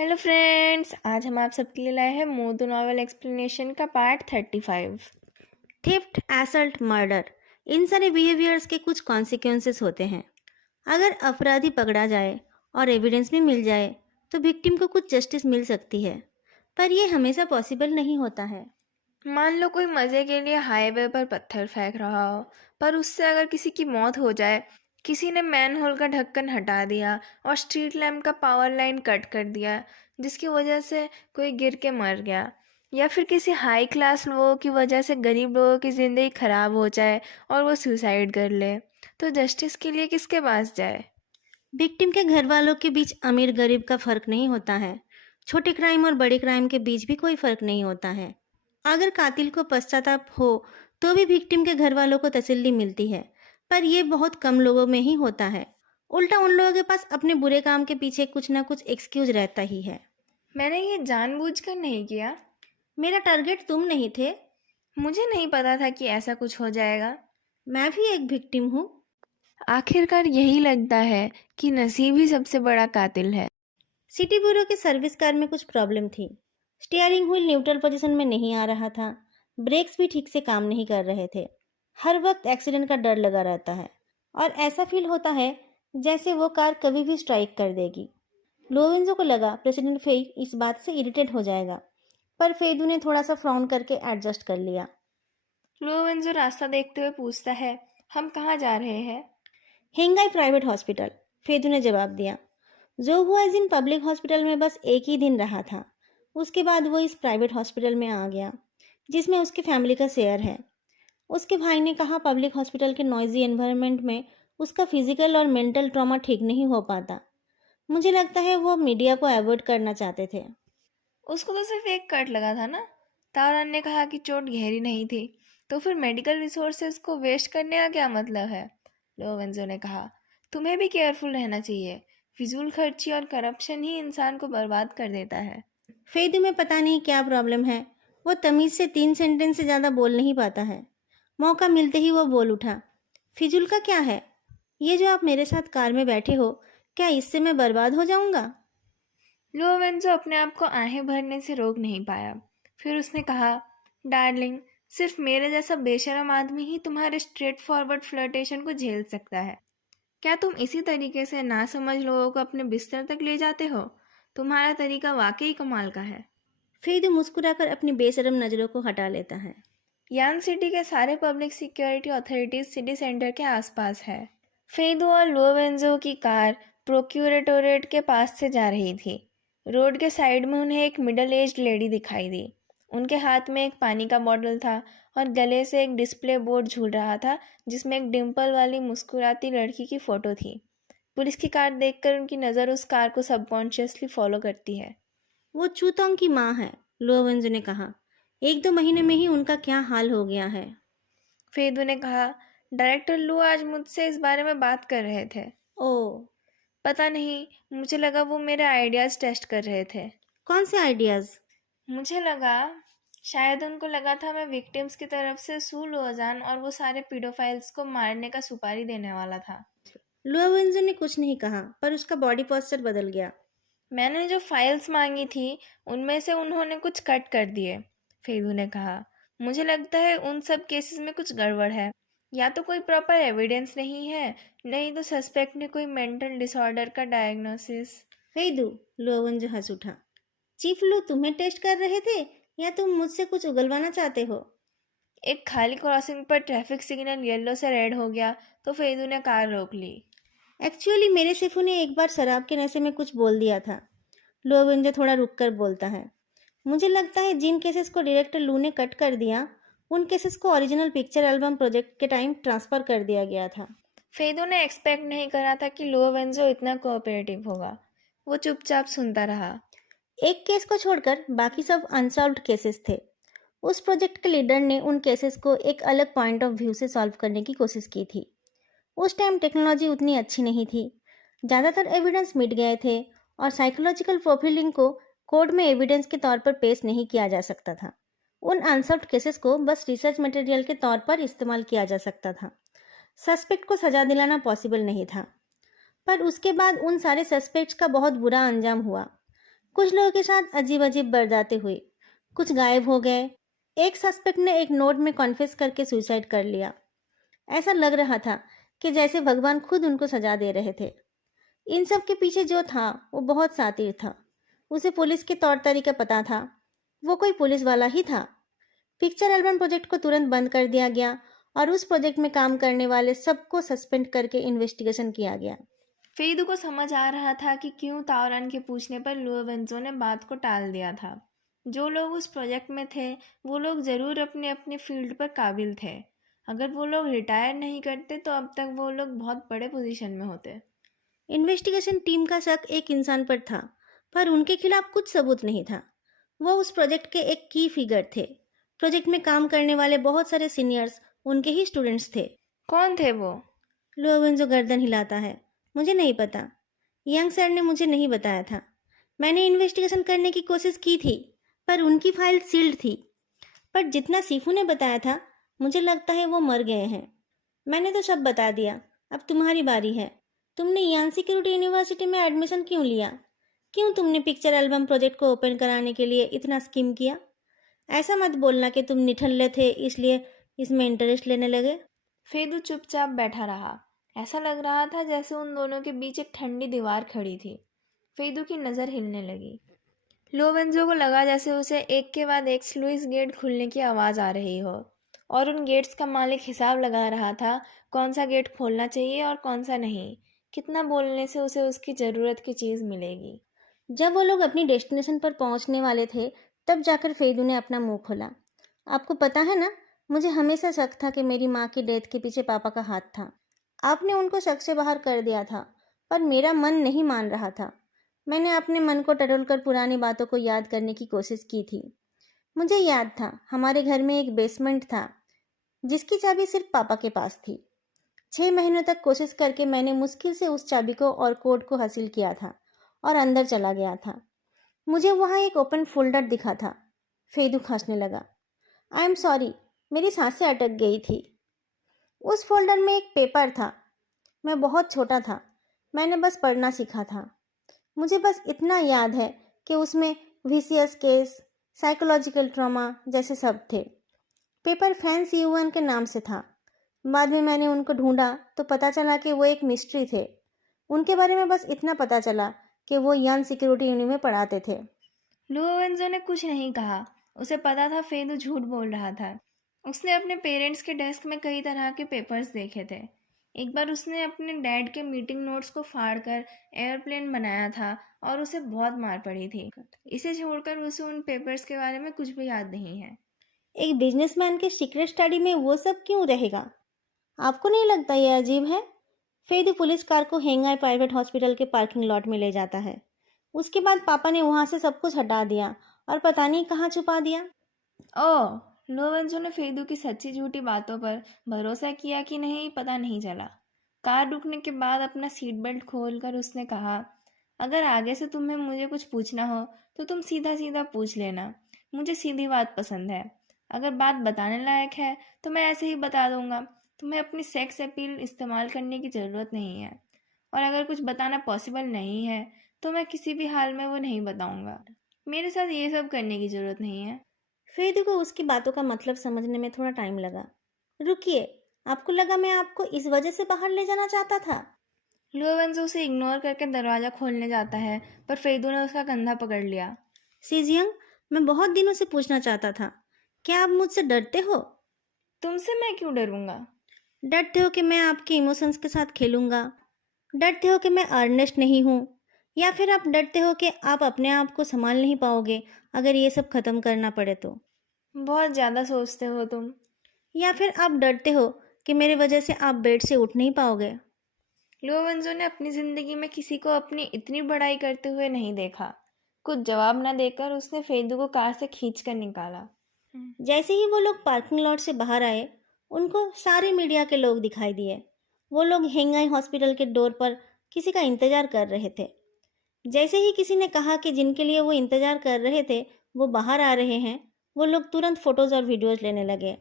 Hello friends, आज हम आप सबके लिए लाए हैं मोटू नॉवल एक्सप्लेनेशन का पार्ट 35। थेफ्ट, असल्ट, मर्डर, इन सारे बिहेवियर्स के कुछ कॉन्सिक्वेंसेस होते हैं। अगर अपराधी पकड़ा जाए और एविडेंस भी मिल जाए तो विक्टिम को कुछ जस्टिस मिल सकती है, पर यह हमेशा पॉसिबल नहीं होता है। मान लो कोई मज़े के लिए हाईवे पर पत्थर फेंक रहा हो, पर उससे अगर किसी की मौत हो जाए, किसी ने मैनहोल का ढक्कन हटा दिया और स्ट्रीट लैम्प का पावर लाइन कट कर दिया, जिसकी वजह से कोई गिर के मर गया, या फिर किसी हाई क्लास लोगों की वजह से गरीब लोगों की ज़िंदगी खराब हो जाए और वो सुसाइड कर ले, तो जस्टिस के लिए किसके पास जाए? विक्टिम के घर वालों के बीच अमीर गरीब का फर्क नहीं होता है। छोटे क्राइम और बड़े क्राइम के बीच भी कोई फर्क नहीं होता है। अगर कातिल को पश्चाताप हो तो भी विक्टिम के घर वालों को तसल्ली मिलती है, पर यह बहुत कम लोगों में ही होता है। उल्टा उन लोगों के पास अपने बुरे काम के पीछे कुछ ना कुछ एक्सक्यूज रहता ही है। मैंने ये जानबूझकर नहीं किया। मेरा टारगेट तुम नहीं थे। मुझे नहीं पता था कि ऐसा कुछ हो जाएगा। मैं भी एक विक्टिम हूँ। आखिरकार यही लगता है कि नसीब ही सबसे बड़ा कातिल है। सिटी ब्यूरो के सर्विस कार में कुछ प्रॉब्लम थी। स्टीयरिंग व्हील न्यूट्रल पोजीशन में नहीं आ रहा था। ब्रेक्स भी ठीक से काम नहीं कर रहे थे। हर वक्त एक्सीडेंट का डर लगा रहता है और ऐसा फील होता है जैसे वो कार कभी भी स्ट्राइक कर देगी। लोवेंजो को लगा प्रेसिडेंट फेई इस बात से इरिटेट हो जाएगा, पर फेदू ने थोड़ा सा फ्राउन करके एडजस्ट कर लिया। लोवेंजो रास्ता देखते हुए पूछता है, हम कहाँ जा रहे हैं? हेंगाई प्राइवेट हॉस्पिटल, फेदू ने जवाब दिया। जो हुआ इस दिन पब्लिक हॉस्पिटल में बस एक ही दिन रहा था। उसके बाद वो इस प्राइवेट हॉस्पिटल में आ गया जिसमें उसकी फैमिली का शेयर है। उसके भाई ने कहा पब्लिक हॉस्पिटल के नॉइजी एनवायरनमेंट में उसका फिजिकल और मेंटल ट्रॉमा ठीक नहीं हो पाता। मुझे लगता है वो मीडिया को अवॉइड करना चाहते थे। उसको तो सिर्फ एक कट लगा था ना। तारान ने कहा कि चोट गहरी नहीं थी, तो फिर मेडिकल रिसोर्सेज को वेस्ट करने का क्या मतलब है? लोवेंजो ने कहा, तुम्हें भी केयरफुल रहना चाहिए। फिजूल खर्ची और करप्शन ही इंसान को बर्बाद कर देता है। फेदू में पता नहीं क्या प्रॉब्लम है। वो तमीज से 3 सेंटेंस से ज़्यादा बोल नहीं पाता है। मौका मिलते ही वो बोल उठा, फिजूल का क्या है? ये जो आप मेरे साथ कार में बैठे हो, क्या इससे मैं बर्बाद हो जाऊंगा? लोवेंजो अपने आप को आहें भरने से रोक नहीं पाया। फिर उसने कहा, डार्लिंग, सिर्फ मेरे जैसा बेशरम आदमी ही तुम्हारे स्ट्रेट फॉरवर्ड फ्लर्टेशन को झेल सकता है। क्या तुम इसी तरीके से नासमझ लोगों को अपने बिस्तर तक ले जाते हो? तुम्हारा तरीका वाकई कमाल का है। फेदू मुस्कुराकर अपनी बेशरम नज़रों को हटा लेता है। यान सिटी के सारे public security authorities city centre के आसपास है। फेदो और लोवेंजो की कार प्रोक्यूरेटोरेट के पास से जा रही थी। रोड के साइड में उन्हें एक मिडल एज्ड लेडी दिखाई दी। उनके हाथ में एक पानी का बॉटल था और गले से एक डिस्प्ले बोर्ड झूल रहा था जिसमें एक डिम्पल वाली मुस्कुराती लड़की की फ़ोटो थी। पुलिस की कार देखकर उनकी नज़र उस कार को सबकॉन्शियसली फॉलो करती है। वो चूतोंग की माँ है, लोवेंजो ने कहा। 1-2 महीने में ही उनका क्या हाल हो गया है। फेदू ने कहा, डायरेक्टर लू आज मुझसे इस बारे में बात कर रहे थे। ओह, पता नहीं, मुझे लगा वो मेरे आइडियाज़ टेस्ट कर रहे थे। कौन से आइडियाज़? मुझे लगा, शायद उनको लगा था मैं विक्टिम्स की तरफ से सू लोजान और वो सारे पीडोफाइल्स को मारने का सुपारी देने वाला था। लोवेंजो ने कुछ नहीं कहा, पर उसका बॉडी पोस्चर बदल गया। मैंने जो फाइल्स मांगी थी उनमें से उन्होंने कुछ कट कर दिए, फेदू ने कहा। मुझे लगता है उन सब केसेस में कुछ गड़बड़ है। या तो कोई प्रॉपर एविडेंस नहीं है, नहीं तो सस्पेक्ट ने कोई मेंटल डिसऑर्डर का डायग्नोसिस। फेदू, लोवेंजो हंस उठा। चीफ लू तुम्हें टेस्ट कर रहे थे या तुम मुझसे कुछ उगलवाना चाहते हो? एक खाली क्रॉसिंग पर ट्रैफिक सिग्नल येलो से रेड हो गया तो फेदू ने कार रोक ली। एक्चुअली मेरे सेफू ने एक बार शराब के नशे में कुछ बोल दिया था। लोवेंजो थोड़ा रुक कर बोलता है। मुझे लगता है जिन केसेस को डायरेक्टर लू ने कट कर दिया, उन केसेस को ओरिजिनल पिक्चर एल्बम प्रोजेक्ट के टाइम ट्रांसफ़र कर दिया गया था। फेदू ने एक्सपेक्ट नहीं करा था कि लोवेंजो इतना कोऑपरेटिव होगा। वो चुपचाप सुनता रहा। एक केस को छोड़कर बाकी सब अनसॉल्व्ड केसेस थे। उस प्रोजेक्ट के लीडर ने उन केसेस को एक अलग पॉइंट ऑफ व्यू से सॉल्व करने की कोशिश की थी। उस टाइम टेक्नोलॉजी उतनी अच्छी नहीं थी। ज़्यादातर एविडेंस मिट गए थे और साइकोलॉजिकल प्रोफाइलिंग को कोर्ट में एविडेंस के तौर पर पेश नहीं किया जा सकता था। उन अनसॉल्व्ड केसेस को बस रिसर्च मटेरियल के तौर पर इस्तेमाल किया जा सकता था। सस्पेक्ट को सजा दिलाना पॉसिबल नहीं था। पर उसके बाद उन सारे सस्पेक्ट्स का बहुत बुरा अंजाम हुआ। कुछ लोगों के साथ अजीब अजीब बरदाते हुए, कुछ गायब हो गए। एक सस्पेक्ट ने एक नोट में कॉन्फेस करके सुसाइड कर लिया। ऐसा लग रहा था कि जैसे भगवान खुद उनको सजा दे रहे थे। इन सब के पीछे जो था वो बहुत शातिर था। उसे पुलिस के तौर तरीका पता था। वो कोई पुलिस वाला ही था। पिक्चर एल्बम प्रोजेक्ट को तुरंत बंद कर दिया गया और उस प्रोजेक्ट में काम करने वाले सबको सस्पेंड करके इन्वेस्टिगेशन किया गया। फेदू को समझ आ रहा था कि क्यों ताओरन के पूछने पर लुओवेंजो ने बात को टाल दिया था। जो लोग उस प्रोजेक्ट में थे वो लोग ज़रूर अपने अपने फील्ड पर काबिल थे। अगर वो लोग रिटायर नहीं करते तो अब तक वो लोग बहुत बड़े पोजीशन में होते। इन्वेस्टिगेशन टीम का शक एक इंसान पर था, पर उनके खिलाफ कुछ सबूत नहीं था। वो उस प्रोजेक्ट के एक की फिगर थे। प्रोजेक्ट में काम करने वाले बहुत सारे सीनियर्स उनके ही स्टूडेंट्स थे। कौन थे वो? लोवेंजो गर्दन हिलाता है। मुझे नहीं पता। यंग सर ने मुझे नहीं बताया था। मैंने इन्वेस्टिगेशन करने की कोशिश की थी, पर उनकी फाइल सील्ड थी। पर जितना सीफू ने बताया था, मुझे लगता है वो मर गए हैं। मैंने तो सब बता दिया। अब तुम्हारी बारी है। तुमने यांग सिक्योरिटी यूनिवर्सिटी में एडमिशन क्यों लिया? क्यों तुमने पिक्चर एल्बम प्रोजेक्ट को ओपन कराने के लिए इतना स्कीम किया? ऐसा मत बोलना कि तुम निठल्ले थे इसलिए इसमें इंटरेस्ट लेने लगे। फेदू चुपचाप बैठा रहा। ऐसा लग रहा था जैसे उन दोनों के बीच एक ठंडी दीवार खड़ी थी। फेदू की नज़र हिलने लगी। लोवेंजो को लगा जैसे उसे एक के बाद एक स्लुइस गेट खुलने की आवाज़ आ रही हो, और उन गेट्स का मालिक हिसाब लगा रहा था कौन सा गेट खोलना चाहिए और कौन सा नहीं, कितना बोलने से उसे उसकी ज़रूरत की चीज़ मिलेगी। जब वो लोग अपनी डेस्टिनेशन पर पहुंचने वाले थे, तब जाकर फेदू ने अपना मुंह खोला। आपको पता है ना, मुझे हमेशा शक था कि मेरी माँ की डेथ के पीछे पापा का हाथ था। आपने उनको शक से बाहर कर दिया था, पर मेरा मन नहीं मान रहा था। मैंने अपने मन को टटोलकर पुरानी बातों को याद करने की कोशिश की थी। मुझे याद था हमारे घर में एक बेसमेंट था जिसकी चाबी सिर्फ पापा के पास थी। 6 महीनों तक कोशिश करके मैंने मुश्किल से उस चाबी को और कोड को हासिल किया था और अंदर चला गया था। मुझे वहाँ एक ओपन फोल्डर दिखा था। फेदू खांसने लगा। आई एम सॉरी, मेरी सांसें अटक गई थी। उस फोल्डर में एक पेपर था। मैं बहुत छोटा था। मैंने बस पढ़ना सीखा था। मुझे बस इतना याद है कि उसमें वीसीएस केस, साइकोलॉजिकल ट्रॉमा जैसे सब थे। पेपर फैंस यूएन के नाम से था। बाद में मैंने उनको ढूंढा तो पता चला कि वो एक मिस्ट्री थे। उनके बारे में बस इतना पता चला कि वो यन सिक्योरिटी यूनिट में पढ़ाते थे। लुओवेंजो ने कुछ नहीं कहा। उसे पता था फेदू झूठ बोल रहा था। उसने अपने पेरेंट्स के डेस्क में कई तरह के पेपर्स देखे थे। एक बार उसने अपने डैड के मीटिंग नोट्स को फाड़कर एयरप्लेन बनाया था और उसे बहुत मार पड़ी थी। इसे छोड़कर उसे उन पेपर्स के बारे में कुछ भी याद नहीं है। एक बिजनेसमैन के सीक्रेट स्टडी में वो सब क्यों रहेगा? आपको नहीं लगता ये अजीब है? फेदू पुलिस कार को हेंगाई प्राइवेट हॉस्पिटल के पार्किंग लॉट में ले जाता है। उसके बाद पापा ने वहाँ से सब कुछ हटा दिया और पता नहीं कहाँ छुपा दिया। ओह! लोवेंजो ने फेदू की सच्ची झूठी बातों पर भरोसा किया कि नहीं पता नहीं चला। कार रुकने के बाद अपना सीट बेल्ट खोलकर उसने कहा, अगर आगे से तुम्हें मुझे कुछ पूछना हो तो तुम सीधा सीधा पूछ लेना। मुझे सीधी बात पसंद है। अगर बात बताने लायक है तो मैं ऐसे ही बता दूंगा। तुम्हें अपनी सेक्स अपील इस्तेमाल करने की ज़रूरत नहीं है। और अगर कुछ बताना पॉसिबल नहीं है तो मैं किसी भी हाल में वो नहीं बताऊंगा। मेरे साथ ये सब करने की ज़रूरत नहीं है। फेदू को उसकी बातों का मतलब समझने में थोड़ा टाइम लगा। रुकिए, आपको लगा मैं आपको इस वजह से बाहर ले जाना चाहता था? लुओवेंजो उसे इग्नोर करके दरवाज़ा खोलने जाता है, पर फेदू ने उसका कंधा पकड़ लिया। सीजियंग, मैं बहुत दिनों से पूछना चाहता था, क्या आप मुझसे डरते हो? तुमसे मैं क्यों डरूंगा? डरते हो कि मैं आपके इमोशंस के साथ खेलूंगा? डरते हो कि मैं अर्नेस्ट नहीं हूँ? या फिर आप डरते हो कि आप अपने आप को संभाल नहीं पाओगे अगर ये सब खत्म करना पड़े तो? बहुत ज़्यादा सोचते हो तुम। या फिर आप डरते हो कि मेरे वजह से आप बेड से उठ नहीं पाओगे? लुओवेंजो ने अपनी ज़िंदगी में किसी को अपनी इतनी बड़ाई करते हुए नहीं देखा। कुछ जवाब न देकर उसने फेदू को कार से खींच कर निकाला। जैसे ही वो लोग पार्किंग लॉट से बाहर आए, उनको सारे मीडिया के लोग दिखाई दिए। वो लोग हेंगाई हॉस्पिटल के डोर पर किसी का इंतजार कर रहे थे। जैसे ही किसी ने कहा कि जिनके लिए वो इंतजार कर रहे थे वो बाहर आ रहे हैं, वो लोग तुरंत फोटोज और वीडियोज लेने लगे।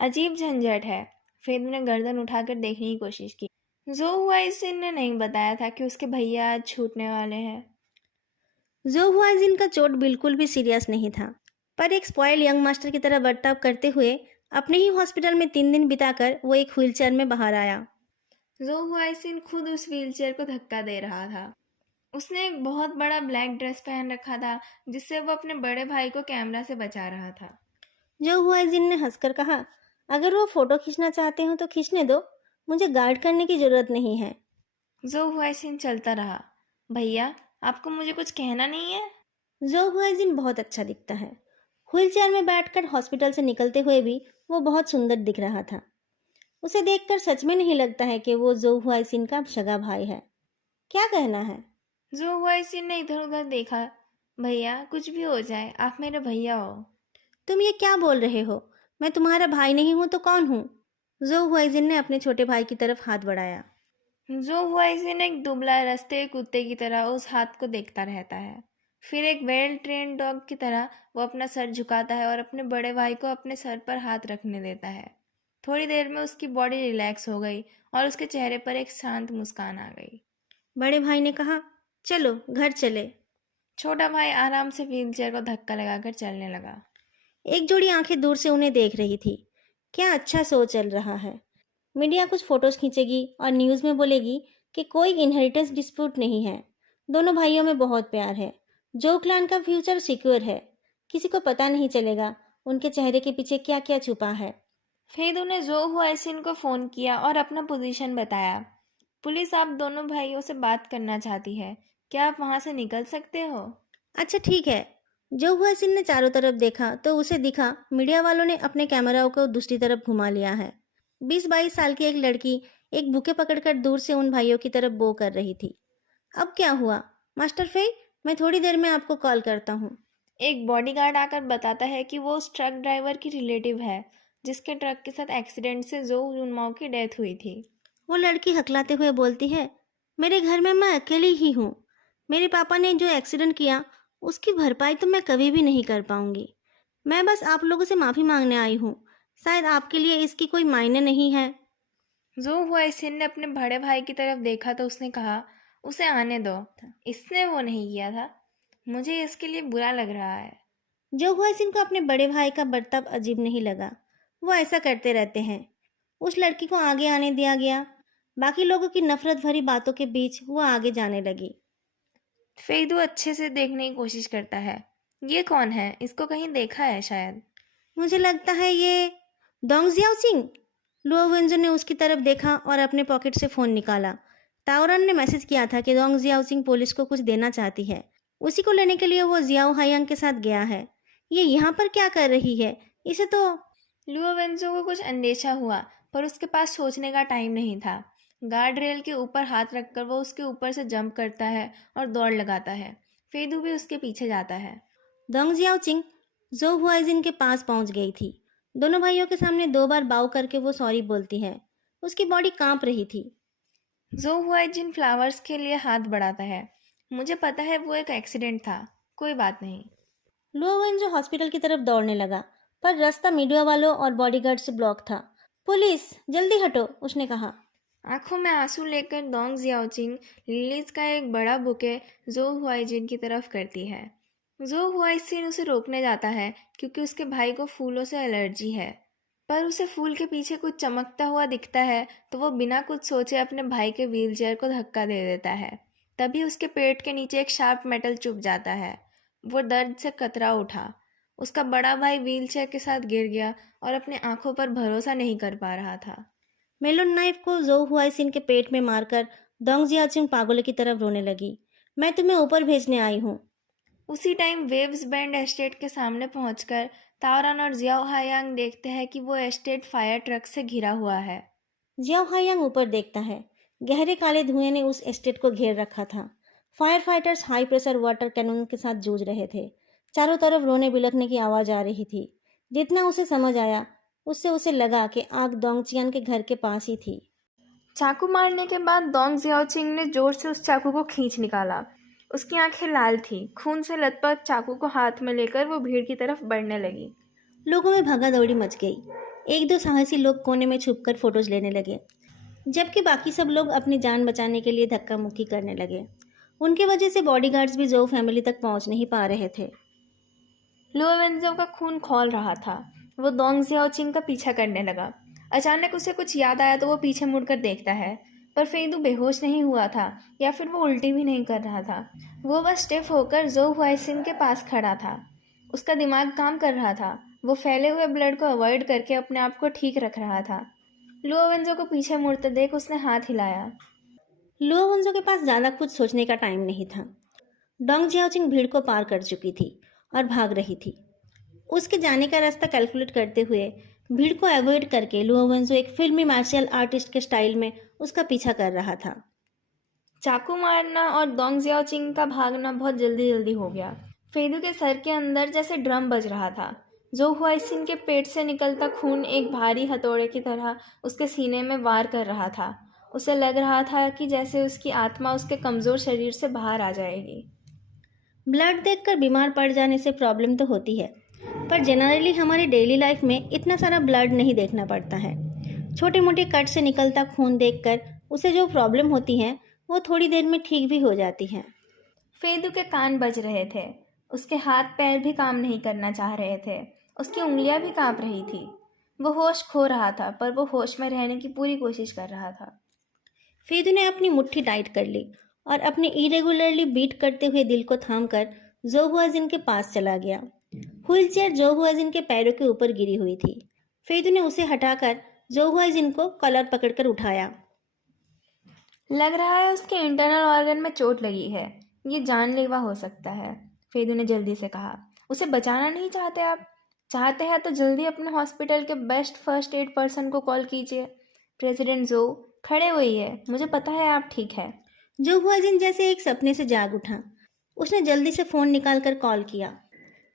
अजीब झंझट है। फेदू ने गर्दन उठाकर देखने की कोशिश की। जो हुआ इसे ने नहीं बताया था कि उसके भैया आज छूटने वाले हैं। जो हुआजिन का चोट बिल्कुल भी सीरियस नहीं था, पर एक स्पॉइल यंग मास्टर की तरह बर्ताव करते हुए अपने ही हॉस्पिटल में 3 दिन बिताकर वो एक व्हीलचेयर में बाहर आया। जो हुआइसिन खुद उस व्हीलचेयर को धक्का दे रहा था। उसने एक बहुत बड़ा ब्लैक ड्रेस पहन रखा था, जिससे वो अपने बड़े भाई को कैमरा से बचा रहा था। जो हुआजिन ने हंसकर कहा, अगर वो फोटो खींचना चाहते हो तो खींचने दो, मुझे गार्ड करने की जरूरत नहीं है। जो हुआइसिन चलता रहा। भैया, आपको मुझे कुछ कहना नहीं है? जो हुआजिन बहुत अच्छा दिखता है। व्हीलचेयर में बैठकर हॉस्पिटल से निकलते हुए भी वो बहुत सुंदर दिख रहा था। उसे देखकर सच में नहीं लगता है कि वो जो हुआइसिन का सगा भाई है। क्या कहना है? जो हुआइसिन ने इधर उधर देखा। भैया, कुछ भी हो जाए, आप मेरे भैया हो। तुम ये क्या बोल रहे हो? मैं तुम्हारा भाई नहीं हूं तो कौन हूँ? जो हुआइजिन ने अपने छोटे भाई की तरफ हाथ बढ़ाया। जो हुआइसिन एक दुबला रस्ते कुत्ते की तरह उस हाथ को देखता रहता है। फिर एक वेल ट्रेन्ड डॉग की तरह वो अपना सर झुकाता है और अपने बड़े भाई को अपने सर पर हाथ रखने देता है। थोड़ी देर में उसकी बॉडी रिलैक्स हो गई और उसके चेहरे पर एक शांत मुस्कान आ गई। बड़े भाई ने कहा, चलो घर चले। छोटा भाई आराम से व्हीलचेयर को धक्का लगाकर चलने लगा। एक जोड़ी आंखें दूर से उन्हें देख रही थी। क्या अच्छा शो चल रहा है। मीडिया कुछ फोटोज खींचेगी और न्यूज़ में बोलेगी कि कोई इनहेरिटेंस डिस्प्यूट नहीं है। दोनों भाइयों में बहुत प्यार है। जो क्लान का फ्यूचर सिक्योर है। किसी को पता नहीं चलेगा उनके चेहरे के पीछे क्या क्या छुपा है। फिर ने जो हुआइसिन को फ़ोन किया और अपना पोजीशन बताया। पुलिस आप दोनों भाइयों से बात करना चाहती है। क्या आप वहाँ से निकल सकते हो? अच्छा ठीक है। जो हुआसिन ने चारों तरफ देखा तो उसे दिखा मीडिया वालों ने अपने कैमराओं को दूसरी तरफ घुमा लिया है। 20-22 साल की एक लड़की एक बुके पकड़कर दूर से उन भाइयों की तरफ बो कर रही थी। अब क्या हुआ? मास्टर फे, मैं थोड़ी देर में आपको कॉल करता हूँ। एक बॉडीगार्ड आकर बताता है कि वो उस ट्रक ड्राइवर की रिलेटिव है, जिसके ट्रक के साथ एक्सीडेंट से जो जुनमाओ की डेथ हुई थी। वो लड़की हकलाते हुए बोलती है, मेरे घर में मैं अकेली ही हूँ। मेरे पापा ने जो एक्सीडेंट किया उसकी भरपाई तो मैं कभी भी नहीं कर पाऊंगी। मैं बस आप लोगों से माफ़ी मांगने आई हूँ। शायद आपके लिए इसकी कोई मायने नहीं है। जो हुआइसिन ने अपने बड़े भाई की तरफ देखा तो उसने कहा, उसे आने दो। इसने वो नहीं किया था। मुझे इसके लिए बुरा लग रहा है। जो हुआसिन को अपने बड़े भाई का बर्ताव अजीब नहीं लगा। वो ऐसा करते रहते हैं। उस लड़की को आगे आने दिया गया। बाकी लोगों की नफरत भरी बातों के बीच वो आगे जाने लगी। फेदू अच्छे से देखने की कोशिश करता है। ये कौन है? इसको कहीं देखा है शायद। मुझे लगता है ये डोंग जियाओ सिंह। लुओ वेंजो ने उसकी तरफ देखा और अपने पॉकेट से फ़ोन निकाला। ताओरन ने मैसेज किया था कि डोंग जियाओ सिंह पुलिस को कुछ देना चाहती है। उसी को लेने के लिए वो जियाओ हायांग के साथ गया है। ये यहाँ पर क्या कर रही है? इसे तो लुओ वेंजो को कुछ अंदेशा हुआ, पर उसके पास सोचने का टाइम नहीं था। गार्ड रेल के ऊपर हाथ रखकर वो उसके ऊपर से जंप करता है और दौड़ लगाता है। फेदू भी उसके पीछे जाता है। डोंग जियाओ चिंग जो हुआइजिन के पास पहुंच गई थी। दोनों भाइयों के सामने 2 बार बाव करके वो सॉरी बोलती है। उसकी बॉडी कांप रही थी। जो हुआइजिन फ्लावर्स के लिए हाथ बढ़ाता है। मुझे पता है वो एक एक्सीडेंट था, कोई बात नहीं। लुओ वेंजो हॉस्पिटल की तरफ दौड़ने लगा, पर रास्ता मीडिया वालों और बॉडीगार्ड से ब्लॉक था। पुलिस, जल्दी हटो, उसने कहा। आंखों में आंसू लेकर डोंग जियाओचिंग लिलीज का एक बड़ा बुके जो हुआइजिन की तरफ करती है। जो हुआइजिन उसे रोकने जाता है क्योंकि उसके भाई को फूलों से एलर्जी है। पर उसे फूल के पीछे कुछ चमकता हुआ दिखता है तो वो बिना कुछ सोचे अपने भाई के व्हीलचेयर को धक्का दे देता है। तभी उसके पेट के नीचे एक शार्प मेटल चुभ जाता है। वो दर्द से कतरा उठा। उसका बड़ा भाई व्हीलचेयर के साथ गिर गया और अपने आंखों पर भरोसा नहीं कर पा रहा था। मेलोन नाइफ को जो हुआइसिन के पेट में मारकर डोंग जियाओचिंग पागलों की तरफ रोने लगी। मैं तुम्हें ऊपर भेजने आई हूँ। उसी टाइम वेव्स बैंड एस्टेट के सामने पहुंचकर ताओरन और जियाओ हायांग देखते हैं कि वो एस्टेट फायर ट्रक से घिरा हुआ है। जियाओ हायांग ऊपर देखता है। गहरे काले धुएं ने उस एस्टेट को घेर रखा था। Fire fighters high pressure water cannon के साथ जूझ रहे थे। चारों तरफ रोने बिलखने की आवाज आ रही थी। जितना उसे समझ आया उससे उसे लगा कि आग डोंगचियान के घर के पास ही थी। चाकू मारने के बाद डोंग जियाओचिंग ने जोर से उस चाकू को खींच निकाला। उसकी आंखें लाल थी। खून से लथपथ चाकू को हाथ में लेकर वो भीड़ की तरफ बढ़ने लगी। लोगों में भागा दौड़ी मच गई। 1-2 साहसी लोग कोने में छुपकर फोटोज लेने लगे, जबकि बाकी सब लोग अपनी जान बचाने के लिए धक्का मुक्की करने लगे। उनकी वजह से बॉडीगार्ड्स भी जो फैमिली तक पहुंच नहीं पा रहे थे। लुओ वेंजो का खून खौल रहा था। वो दोंग जियाओचिंग का पीछा करने लगा। अचानक उसे कुछ याद आया तो वो पीछे मुड़कर देखता है, पर फेदू बेहोश नहीं हुआ था या फिर वो उल्टी भी नहीं कर रहा था। वो बस स्टिफ होकर जो हुआइसिन के पास खड़ा था। उसका दिमाग काम कर रहा था। वो फैले हुए ब्लड को अवॉइड करके अपने आप को ठीक रख रहा था। लुओ वेंजो को पीछे मुड़ते देख उसने हाथ हिलाया। लुओ वंजो के पास ज़्यादा कुछ सोचने का टाइम नहीं था। डोंग जियाओचिंग भीड़ को पार कर चुकी थी और भाग रही थी। उसके जाने का रास्ता कैलकुलेट करते हुए भीड़ को अवॉइड करके लुओ वंजो एक फिल्मी मार्शल आर्टिस्ट के स्टाइल में उसका पीछा कर रहा था। चाकू मारना और दोंग जियाओचिंग का भागना बहुत जल्दी जल्दी हो गया। फेदू के सर के अंदर जैसे ड्रम बज रहा था। जो हुआइसिन के पेट से निकलता खून एक भारी हथौड़े की तरह उसके सीने में वार कर रहा था। उसे लग रहा था कि जैसे उसकी आत्मा उसके कमज़ोर शरीर से बाहर आ जाएगी। ब्लड देखकर बीमार पड़ जाने से प्रॉब्लम तो होती है, पर जनरली हमारी डेली लाइफ में इतना सारा ब्लड नहीं देखना पड़ता है। छोटे मोटे कट से निकलता खून देखकर उसे जो प्रॉब्लम होती है वो थोड़ी देर में ठीक भी हो जाती है। फेदू के कान बज रहे थे। उसके हाथ पैर भी काम नहीं करना चाह रहे थे। उसकी उंगलियां भी कांप रही थी। वो होश खो रहा था, पर वो होश में रहने की पूरी कोशिश कर रहा था। फेदू ने अपनी मुट्ठी टाइट कर ली और अपने इरेगुलरली बीट करते हुए दिल को थामकर जोहुआजिन के पास चला गया। व्हीलचेयर जोहुआजिन के पैरों के ऊपर गिरी हुई थी। फेदू ने उसे हटाकर जोहुआजिन को कॉलर पकड़कर उठाया। लग रहा है उसके इंटरनल ऑर्गन में चोट लगी है। ये जानलेवा हो सकता है, फेदू ने जल्दी से कहा। उसे बचाना नहीं चाहते आप? चाहते हैं तो जल्दी अपने हॉस्पिटल के बेस्ट फर्स्ट एड पर्सन को कॉल कीजिए। प्रेसिडेंट जो खड़े हुई है, मुझे पता है आप ठीक है। जोहुआजिन जैसे एक सपने से जाग उठा। उसने जल्दी से फोन निकालकर कॉल किया।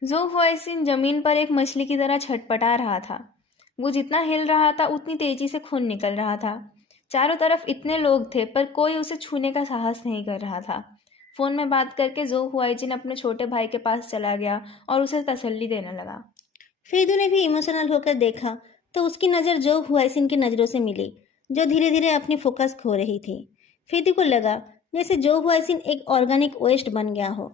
जो हुआइसिन जमीन पर एक मछली की तरह छटपटा रहा था। वो जितना हिल रहा था उतनी तेजी से खून निकल रहा था। चारों तरफ इतने लोग थे, पर कोई उसे छूने का साहस नहीं कर रहा था। फोन में बात करके जो हुआइजिन अपने छोटे भाई के पास चला गया और उसे तसल्ली देने लगा। फेदू ने भी इमोशनल होकर देखा तो उसकी नज़र जो हुआइसिन की नज़रों से मिली, जो धीरे धीरे अपनी फोकस खो रही थी। फेदू को लगा जैसे जो हुआइसिन एक ऑर्गेनिक वेस्ट बन गया हो।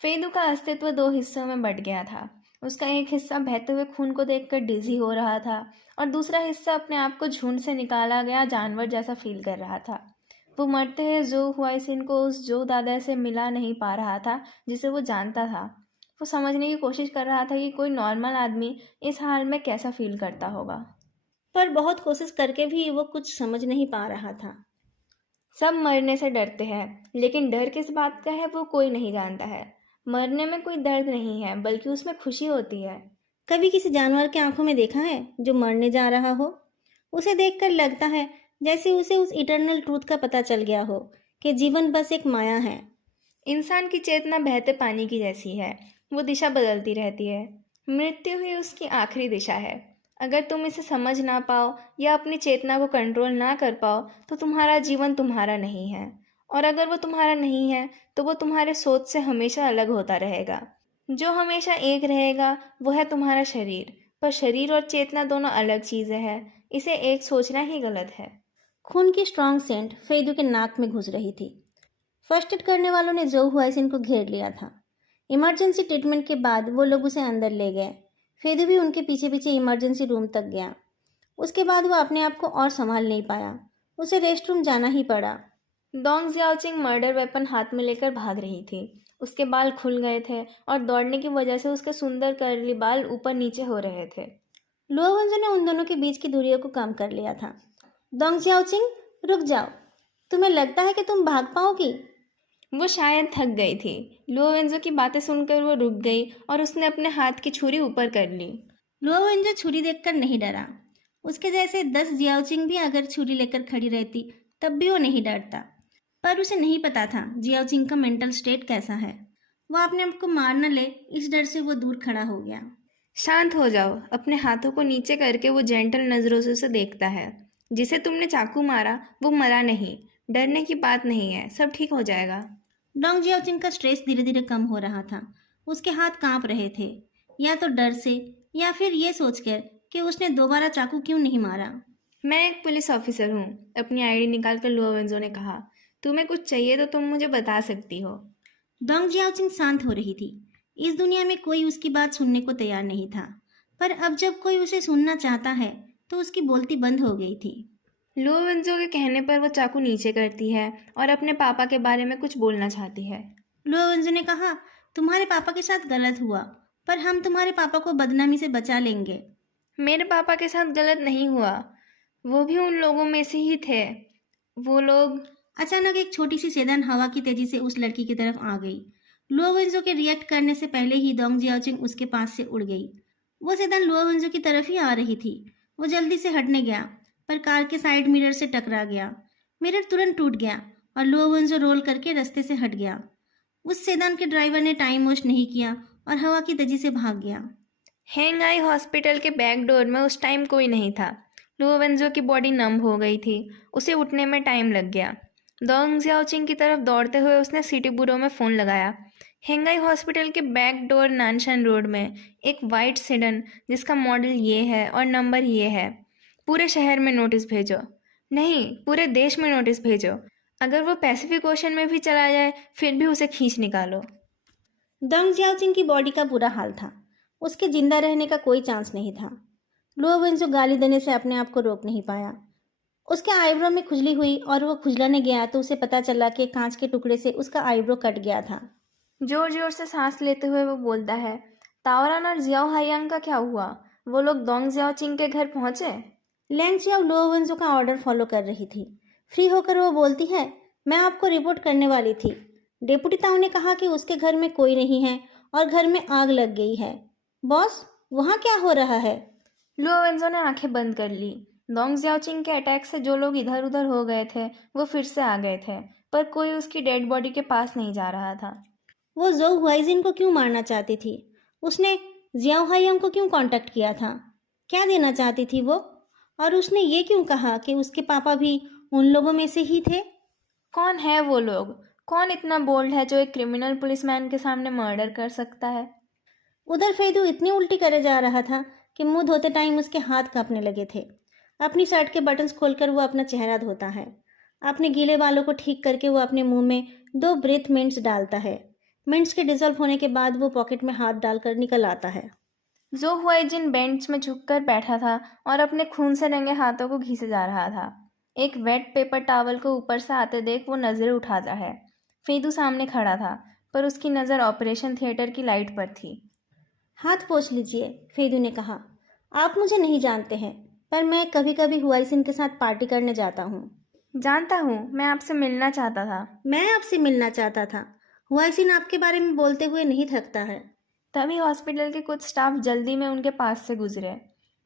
फेदू का अस्तित्व दो हिस्सों में बंट गया था। उसका एक हिस्सा बहते हुए खून को देखकर डिजी हो रहा था और दूसरा हिस्सा अपने आप को झुंड से निकाला गया जानवर जैसा फील कर रहा था। वो मरते हुए जो हुआइसिन को उस जो दादा से मिला नहीं पा रहा था जिसे वो जानता था। वो समझने की कोशिश कर रहा था कि कोई नॉर्मल आदमी इस हाल में कैसा फील करता होगा। पर बहुत कोशिश करके भी वो कुछ समझ नहीं पा रहा था। सब मरने से डरते हैं, लेकिन डर किस बात का है वो कोई नहीं जानता है। मरने में कोई दर्द नहीं है, बल्कि उसमें खुशी होती है। कभी किसी जानवर के आंखों में देखा है जो मरने जा रहा हो? उसे देखकर लगता है जैसे उसे उस इटर्नल ट्रूथ का पता चल गया हो कि जीवन बस एक माया है। इंसान की चेतना बहते पानी की जैसी है। वो दिशा बदलती रहती है। मृत्यु ही उसकी आखिरी दिशा है। अगर तुम इसे समझ ना पाओ या अपनी चेतना को कंट्रोल ना कर पाओ तो तुम्हारा जीवन तुम्हारा नहीं है। और अगर वो तुम्हारा नहीं है तो वो तुम्हारे सोच से हमेशा अलग होता रहेगा। जो हमेशा एक रहेगा वो है तुम्हारा शरीर। पर शरीर और चेतना दोनों अलग चीज़ें हैं। इसे एक सोचना ही गलत है। खून की स्ट्रांग सेंट फेदू के नाक में घुस रही थी। फर्स्ट एड करने वालों ने जो हुआइसिन को घेर लिया था। इमरजेंसी ट्रीटमेंट के बाद वो लोग उसे अंदर ले गए। फेदू भी उनके पीछे पीछे इमरजेंसी रूम तक गया। उसके बाद वो अपने आप को और संभाल नहीं पाया। उसे रेस्ट रूम जाना ही पड़ा। डोंग जियाओचिंग मर्डर वेपन हाथ में लेकर भाग रही थी। उसके बाल खुल गए थे और दौड़ने की वजह से उसके सुंदर कर्ली बाल ऊपर नीचे हो रहे थे। लुओवंजो ने उन दोनों के बीच की दूरियों को कम कर लिया था। डोंग जियाओचिंग, रुक जाओ। तुम्हें लगता है कि तुम भाग पाओगी? वो शायद थक गई थी। लुओवेंजो की बातें सुनकर वो रुक गई और उसने अपने हाथ की छुरी ऊपर कर ली। लुओवेंजो छुरी देखकर नहीं डरा। उसके जैसे 10 जियाओचिंग भी अगर छुरी लेकर खड़ी रहती तब भी वो नहीं डरता। पर उसे नहीं पता था जियाओचिंग का मेंटल स्टेट कैसा है। वो अपने आप को मार न ले, इस डर से वो दूर खड़ा हो गया। शांत हो जाओ। अपने हाथों को नीचे करके वो जेंटल नज़रों से उसे देखता है। जिसे तुमने चाकू मारा वो मरा नहीं। डरने की बात नहीं है, सब ठीक हो जाएगा। डोंग जियाओचिंग का स्ट्रेस धीरे धीरे कम हो रहा था। उसके हाथ कांप रहे थे, या तो डर से या फिर ये सोचकर कि उसने दोबारा चाकू क्यों नहीं मारा। मैं एक पुलिस ऑफिसर हूँ, अपनी आईडी निकालकर लुओवेंजो ने कहा। तुम्हें कुछ चाहिए तो तुम मुझे बता सकती हो। डोंग जियाओचिंग शांत हो रही थी। इस दुनिया में कोई उसकी बात सुनने को तैयार नहीं था, पर अब जब कोई उसे सुनना चाहता है तो उसकी बोलती बंद हो गई थी। लो वेंजो के कहने पर वो चाकू नीचे करती है और अपने पापा के बारे में कुछ बोलना चाहती है। लुओवेंजो ने कहा, तुम्हारे पापा के साथ गलत हुआ, पर हम तुम्हारे पापा को बदनामी से बचा लेंगे। मेरे पापा के साथ गलत नहीं हुआ, वो भी उन लोगों में से ही थे। वो लोग। अचानक एक छोटी सी सेदान हवा की तेजी से उस लड़की की तरफ आ गई। लुओवेंजो के रिएक्ट करने से पहले ही डोंग जियाओचिंग उसके पास से उड़ गई। वो सेदान लुओवेंजो की तरफ ही आ रही थी। वो जल्दी से हटने गया, पर कार के साइड मिरर से टकरा गया। मिरर तुरंत टूट गया और लुओवेंजो रोल करके रास्ते से हट गया। उस सेदान के ड्राइवर ने टाइम वेस्ट नहीं किया और हवा की तेजी से भाग गया। हेंग आई हॉस्पिटल के बैक डोर में उस टाइम कोई नहीं था। लुओवेंजो की बॉडी नम हो गई थी, उसे उठने में टाइम लग गया। डोंग जियाओचिंग की तरफ दौड़ते हुए उसने सिटी ब्यूरो में फ़ोन लगाया। हेंगाई हॉस्पिटल के बैक डोर नानशन रोड में एक वाइट सेडन जिसका मॉडल ये है और नंबर ये है। पूरे शहर में नोटिस भेजो, नहीं पूरे देश में नोटिस भेजो। अगर वो पैसिफिक ओशन में भी चला जाए फिर भी उसे खींच निकालो। डोंग जियाओचिंग की बॉडी का बुरा हाल था। उसके जिंदा रहने का कोई चांस नहीं था। लुओवेंजो गाली देने से अपने आप को रोक नहीं पाया। उसके आईब्रो में खुजली हुई और वो खुजलाने गया तो उसे पता चला कि कांच के टुकड़े से उसका आईब्रो कट गया था। जोर जोर से सांस लेते हुए वो बोलता है, ताओरान और जियाओ हायांग का क्या हुआ? वो लोग डोंग जियाओचिंग के घर पहुंचे? लैंग चियाओ लुओवेंजो का ऑर्डर फॉलो कर रही थी। फ्री होकर वो बोलती है, मैं आपको रिपोर्ट करने वाली थी। डेपुटी ताऊ ने कहा कि उसके घर में कोई नहीं है और घर में आग लग गई है। बॉस, वहाँ क्या हो रहा है? लुओवेंजो ने आंखें बंद कर ली। डोंग जियाओचिंग के अटैक से जो लोग इधर उधर हो गए थे वो फिर से आ गए थे, पर कोई उसकी डेड बॉडी के पास नहीं जा रहा था। वो जोउ हुआइजिन को क्यों मारना चाहती थी? उसने जियाओ हायांग को क्यों कांटेक्ट किया था? क्या देना चाहती थी वो? और उसने ये क्यों कहा कि उसके पापा भी उन लोगों में से ही थे? कौन है वो लोग? कौन इतना बोल्ड है जो एक क्रिमिनल पुलिसमैन के सामने मर्डर कर सकता है? उधर फेदू इतनी उल्टी करे जा रहा था कि मुंह धोते टाइम उसके हाथ कांपने लगे थे। अपनी शर्ट के बटन्स खोलकर वो अपना चेहरा धोता है। अपने गीले बालों को ठीक करके वो अपने मुंह में 2 ब्रेथ मिंट्स डालता है। मिंट्स के डिजॉल्व होने के बाद वो पॉकेट में हाथ डालकर निकल आता है। जो हुआइजिन बेंच में झुककर बैठा था और अपने खून से रंगे हाथों को घीसे जा रहा था। एक वेट पेपर टॉवल को ऊपर से आते देख वो नज़रें उठाता है। फेदू सामने खड़ा था, पर उसकी नज़र ऑपरेशन थिएटर की लाइट पर थी। हाथ पोंछ लीजिए, फेदू ने कहा। आप मुझे नहीं जानते हैं, पर मैं कभी कभी हुआइसिन के साथ पार्टी करने जाता हूँ। जानता हूँ, मैं आपसे मिलना चाहता था। मैं आपसे मिलना चाहता था। हुआइसिन आपके बारे में बोलते हुए नहीं थकता है। तभी हॉस्पिटल के कुछ स्टाफ जल्दी में उनके पास से गुजरे।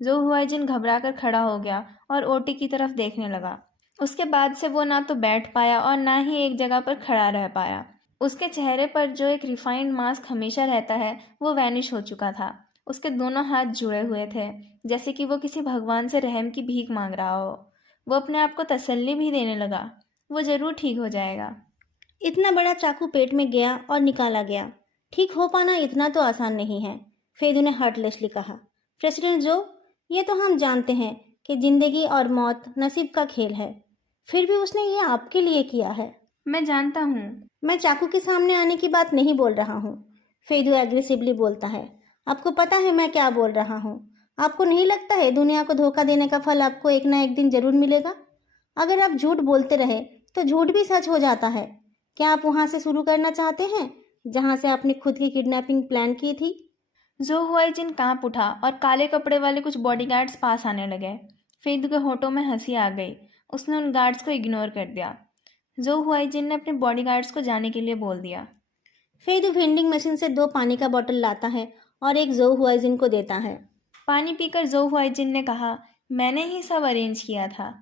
जो हुआइजिन घबराकर खड़ा हो गया और ओटी की तरफ देखने लगा। उसके बाद से वो ना तो बैठ पाया और ना ही एक जगह पर खड़ा रह पाया। उसके चेहरे पर जो एक रिफाइंड मास्क हमेशा रहता है वो वैनिश हो चुका था। उसके दोनों हाथ जुड़े हुए थे, जैसे कि वो किसी भगवान से रहम की भीख मांग रहा हो। वो अपने आप को तसल्ली भी देने लगा, वो ज़रूर ठीक हो जाएगा। इतना बड़ा चाकू पेट में गया और निकाला गया। ठीक हो पाना इतना तो आसान नहीं है, फेदू ने हार्टलेसली कहा। प्रेसिडेंट जो, ये तो हम जानते हैं कि जिंदगी और मौत नसीब का खेल है, फिर भी उसने ये आपके लिए किया है। मैं जानता हूँ। मैं चाकू के सामने आने की बात नहीं बोल रहा हूँ, फेदू एग्रेसिवली बोलता है। आपको पता है मैं क्या बोल रहा हूँ। आपको नहीं लगता है दुनिया को धोखा देने का फल आपको एक ना एक दिन जरूर मिलेगा? अगर आप झूठ बोलते रहे तो झूठ भी सच हो जाता है। क्या आप वहाँ से शुरू करना चाहते हैं जहाँ से आपने खुद की किडनैपिंग प्लान की थी? जो हुआइजिन कांप उठा और काले कपड़े वाले कुछ बॉडीगार्ड्स पास आने लगे। फेदू के होठों में हंसी आ गई। उसने उन गार्ड्स को इग्नोर कर दिया। जो हुआइजिन ने अपने बॉडीगार्ड्स को जाने के लिए बोल दिया। फेदू वेंडिंग मशीन से 2 पानी का बोतल लाता है और एक जो हुआइजिन को देता है। पानी पीकर जो हुआइजिन ने कहा, मैंने ही सब अरेंज किया था।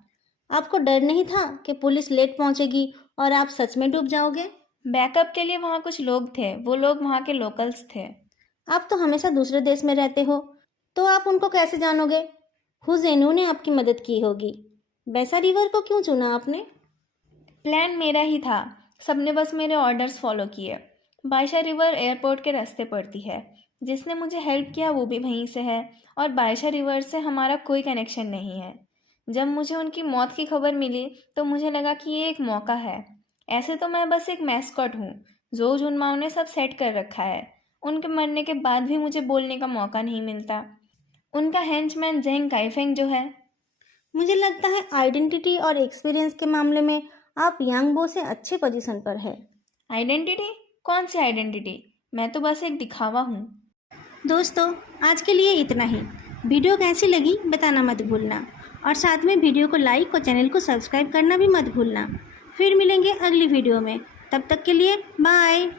आपको डर नहीं था कि पुलिस लेट पहुंचेगी और आप सच में डूब जाओगे? बैकअप के लिए वहाँ कुछ लोग थे, वो लोग वहाँ के लोकल्स थे। आप तो हमेशा दूसरे देश में रहते हो, तो आप उनको कैसे जानोगे? हुजैनू ने आपकी मदद की होगी। बैसा रिवर को क्यों चुना आपने? प्लान मेरा ही था, सबने बस मेरे ऑर्डर्स फॉलो किए। बायशा रिवर एयरपोर्ट के रास्ते पड़ती है। जिसने मुझे हेल्प किया वो भी वहीं से है और बायशा रिवर से हमारा कोई कनेक्शन नहीं है। जब मुझे उनकी मौत की खबर मिली तो मुझे लगा कि ये एक मौका है। ऐसे तो मैं बस एक मैस्कॉट हूँ। जो जुनमाओ ने सब सेट कर रखा है। उनके मरने के बाद भी मुझे बोलने का मौका नहीं मिलता। उनका हेंचमैन जेंग काइफेंग जो है। मुझे लगता है आइडेंटिटी और एक्सपीरियंस के मामले में आप यांगबो से अच्छे पोजीशन पर है। आइडेंटिटी? कौन सी आइडेंटिटी? मैं तो बस एक दिखावा हूँ। दोस्तों, आज के लिए इतना ही। वीडियो कैसी लगी बताना मत भूलना, और साथ में वीडियो को लाइक और चैनल को सब्सक्राइब करना भी मत भूलना। फिर मिलेंगे अगली वीडियो में। तब तक के लिए बाय।